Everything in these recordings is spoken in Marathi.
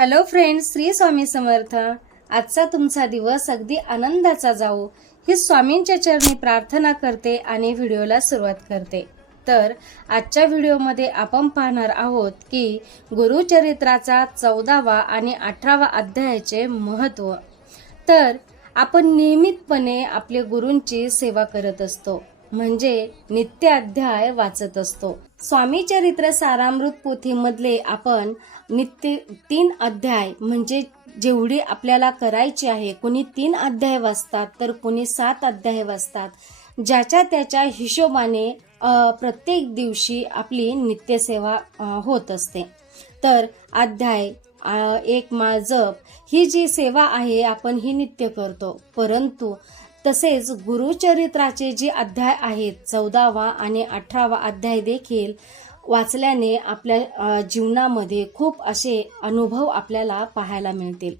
Hello friends Shri Swami Samarth. आजचा तुमचा दिवस अगदी आनंदाचा जाऊ ही स्वामींच्या चरणी प्रार्थना करते आणि व्हिडिओला सुरुवात करते. तर आजच्या व्हिडिओमध्ये आपण पाहणार आहोत की गुरुचरित्राचा चौदावा आणि अठरावा अध्यायाचे महत्त्व तर आपण नियमितपणे आपले गुरूंची सेवा करत असतो. म्हणजे नित्य अध्याय वाचत असतो. स्वामी चरित्र सारामृत पोथीमधले आपण नित्य तीन अध्याय म्हणजे जेवढी आपल्याला करायची आहे कोणी तीन अध्याय वाचतात तर कोणी सात अध्याय वाचतात. ज्याच्या त्याच्या हिशोबाने प्रत्येक दिवशी आपली नित्यसेवा होत असते. तर अध्याय एक माळ जप ही जी सेवा आहे आपण ही नित्य करतो. परंतु तसेच गुरुचरित्राचे जे अध्याय आहेत चौदावा आणि अठरावा अध्याय देखील वाचल्याने आपल्या जीवनामध्ये खूप असे अनुभव आपल्याला पाहायला मिळतील.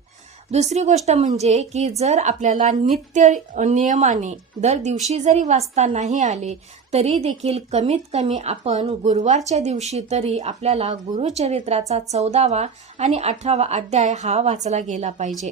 दुसरी गोष्ट म्हणजे की जर आपल्याला नित्य नियमाने दर दिवशी जरी वाचता नाही आले तरी देखील कमीत कमी आपण गुरुवारच्या दिवशी तरी आपल्याला गुरुचरित्राचा चौदावा आणि अठरावा अध्याय हा वाचला गेला पाहिजे.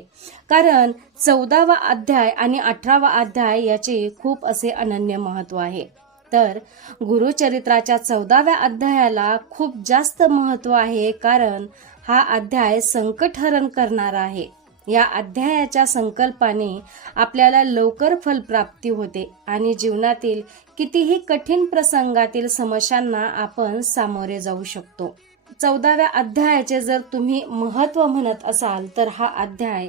कारण चौदावा अध्याय आणि अठरावा अध्याय याचे खूप असे अनन्य महत्त्व आहे. तर गुरुचरित्राच्या चौदाव्या अध्यायाला खूप जास्त महत्त्व आहे कारण हा अध्याय संकटहरण करणारा आहे. या अध्यायाच्या संकल्पाने आपल्याला लवकर फलप्राप्ती होते आणि जीवनातील कितीही कठीण प्रसंगातील समस्यांना आपण सामोरे जाऊ शकतो. चौदाव्या अध्यायाचे जर तुम्ही महत्त्व म्हणत असाल तर हा अध्याय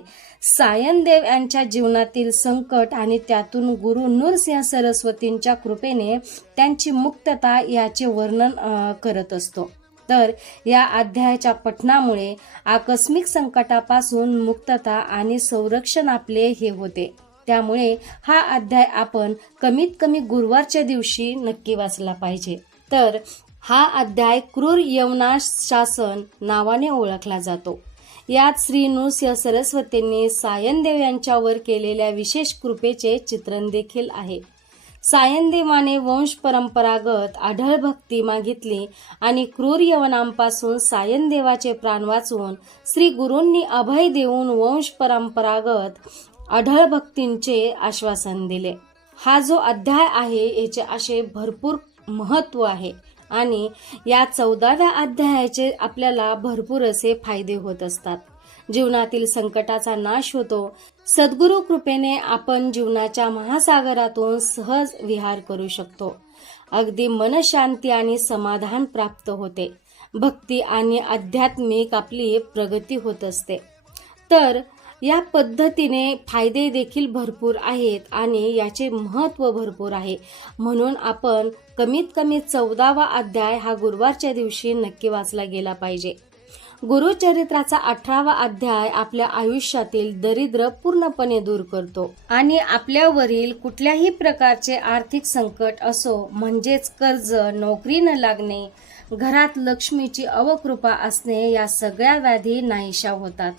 सायनदेव यांच्या जीवनातील संकट आणि त्यातून गुरु नूरसिंह सरस्वतींच्या कृपेने त्यांची मुक्तता याचे वर्णन करत असतो. तर या अध्यायाच्या पठणामुळे आकस्मिक संकटापासून मुक्तता आणि संरक्षण आपले हे होते. त्यामुळे हा अध्याय आपण कमीत कमी गुरुवारच्या दिवशी नक्की वाचला पाहिजे. तर हा अध्याय क्रूर यवनाश शासन नावाने ओळखला जातो. यात श्री नृसिंह सरस्वतींनी सायनदेव यांच्यावर केलेल्या विशेष कृपेचे चित्रण देखील आहे. सायनदेवाने वंश परंपरागत आढळ भक्ती मागितली आणि क्रूर यवनांपासून सायनदेवाचे प्राण वाचून श्री गुरूंनी अभय देऊन वंश परंपरागत आढळ भक्तींचे आश्वासन दिले. हा जो अध्याय आहे याचे असे भरपूर महत्त्व आहे आणि या चौदाव्या अध्यायाचे आपल्याला भरपूर असे फायदे होत असतात. जीवनातील संकटाचा नाश होतो. सद्गुरु कृपेने आपण जीवनाच्या महासागरातून सहज विहार करू शकतो. अगदी मनशांती आणि समाधान प्राप्त होते. भक्ती आणि आध्यात्मिक आपली प्रगती होत असते. तर या पद्धतीने फायदे देखील भरपूर आहेत आणि याचे महत्त्व भरपूर आहे. म्हणून आपण कमीत कमी चौदावा अध्याय हा गुरुवारच्या दिवशी नक्की वाचला गेला पाहिजे. गुरुचरित्राचा अठरावा अध्याय आपल्या आयुष्यातील दरिद्र पूर्णपणे दूर करतो. आणि आपल्यावरील कुठल्याही प्रकारचे आर्थिक संकट असो म्हणजेच कर्ज नोकरी न लागणे घरात लक्ष्मीची अवकृपा असणे या सगळ्या व्याधी नाहीशा होतात.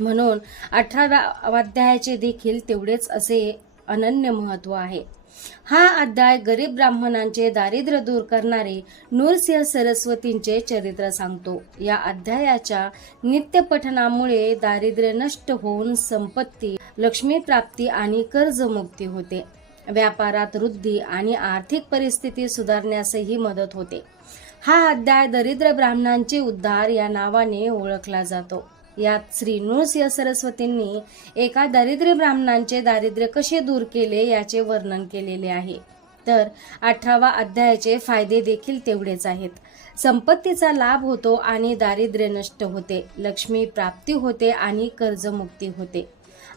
म्हणून अठराव्या अध्यायाचे देखील तेवढेच असे अनन्य महत्त्व आहे. हा अध्याय गरीब ब्राह्मणांचे दारिद्र्य दूर करणारे नूरसिंह सरस्वतींचे चरित्र सांगतो. या अध्यायाच्या नित्य पठणामुळे दारिद्र्य नष्ट होऊन संपत्ती लक्ष्मी प्राप्ती आणि कर्जमुक्ती होते. व्यापारात वृद्धी आणि आर्थिक परिस्थिती सुधारण्यासही मदत होते. हा अध्याय दरिद्र ब्राह्मणांचे उद्धार या नावाने ओळखला जातो. यात श्री या सरस्वतींनी एका दारिद्र्य ब्राह्मणांचे दारिद्र्य कसे दूर केले याचे वर्णन केलेले आहे. तर अठरावा अध्यायाचे फायदे देखील तेवढेच आहेत. संपत्तीचा लाभ होतो आणि दारिद्र्य नष्ट होते लक्ष्मी प्राप्ती होते आणि कर्जमुक्ती होते.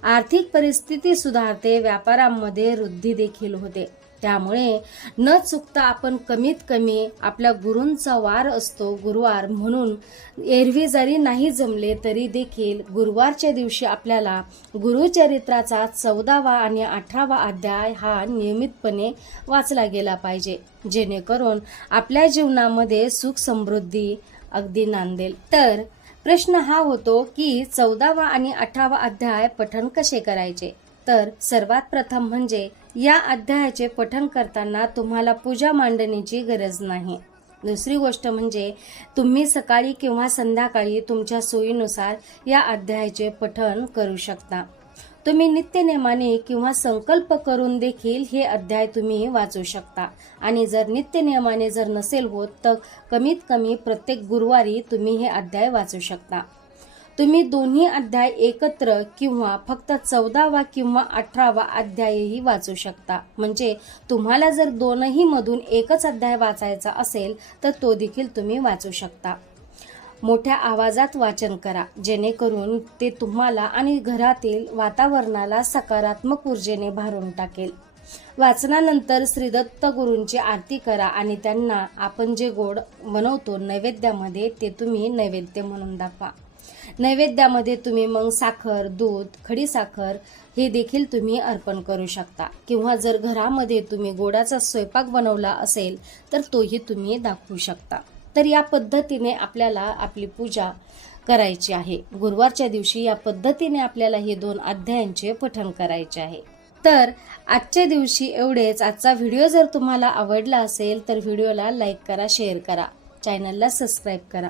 आर्थिक परिस्थिती सुधारते व्यापारामध्ये वृद्धी देखील होते. त्यामुळे न चुकता आपण कमीत कमी आपल्या गुरूंचा वार असतो गुरुवार म्हणून. एरवी जरी नाही जमले तरी देखील गुरुवारच्या दिवशी आपल्याला गुरुचरित्राचा चौदावा आणि अठरावा अध्याय हा नियमितपणे वाचला गेला पाहिजे. जेणेकरून आपल्या जीवनामध्ये सुख समृद्धी अगदी नांदेल. तर प्रश्न हा होतो की चौदावा आणि अठरावा अध्याय पठण कसे करायचे? तर सर्वात प्रथम म्हणजे या अध्यायाचे पठण करताना तुम्हाला पूजा मांडणीची गरज नाही. दुसरी गोष्ट म्हणजे तुम्ही सकाळी किंवा संध्याकाळी तुमच्या सोयीनुसार या अध्यायाचे पठण करू शकता. तुम्ही नित्यनेमाने किंवा संकल्प करून देखील हे अध्याय तुम्ही वाचू शकता. आणि जर नित्यनियमाने जर नसेल होत तर कमीत कमी प्रत्येक गुरुवारी तुम्ही हे अध्याय वाचू शकता. तुम्ही दोन्ही अध्याय एकत्र किंवा फक्त चौदावा किंवा अठरावा अध्यायही वाचू शकता. म्हणजे तुम्हाला जर दोनही मधून एकच अध्याय वाचायचा असेल तर तो देखील तुम्ही वाचू शकता. मोठ्या आवाजात वाचन करा जेणेकरून ते तुम्हाला आणि घरातील वातावरणाला सकारात्मक ऊर्जेने भारून टाकेल. वाचनानंतर श्रीदत्त गुरूंची आरती करा आणि त्यांना आपण जे गोड बनवतो नैवेद्यामध्ये ते तुम्ही नैवेद्य म्हणून दाखवा. नैवेद्यामध्ये तुम्ही मग साखर दूध खडीसाखर हे देखील तुम्ही अर्पण करू शकता. किंवा जर घरामध्ये तुम्ही गोडाचा स्वयंपाक बनवला असेल तर तोही तुम्ही दाखवू शकता. तर या पद्धतीने आपल्याला आपली पूजा करायची आहे. गुरुवारच्या दिवशी या पद्धतीने आपल्याला हे दोन अध्यायांचे पठण करायचे आहे. तर आजच्या दिवशी एवढेच. आजचा व्हिडिओ जर तुम्हाला आवडला असेल तर व्हिडिओला लाईक करा शेअर करा. चॅनलला सबस्क्राईब करा.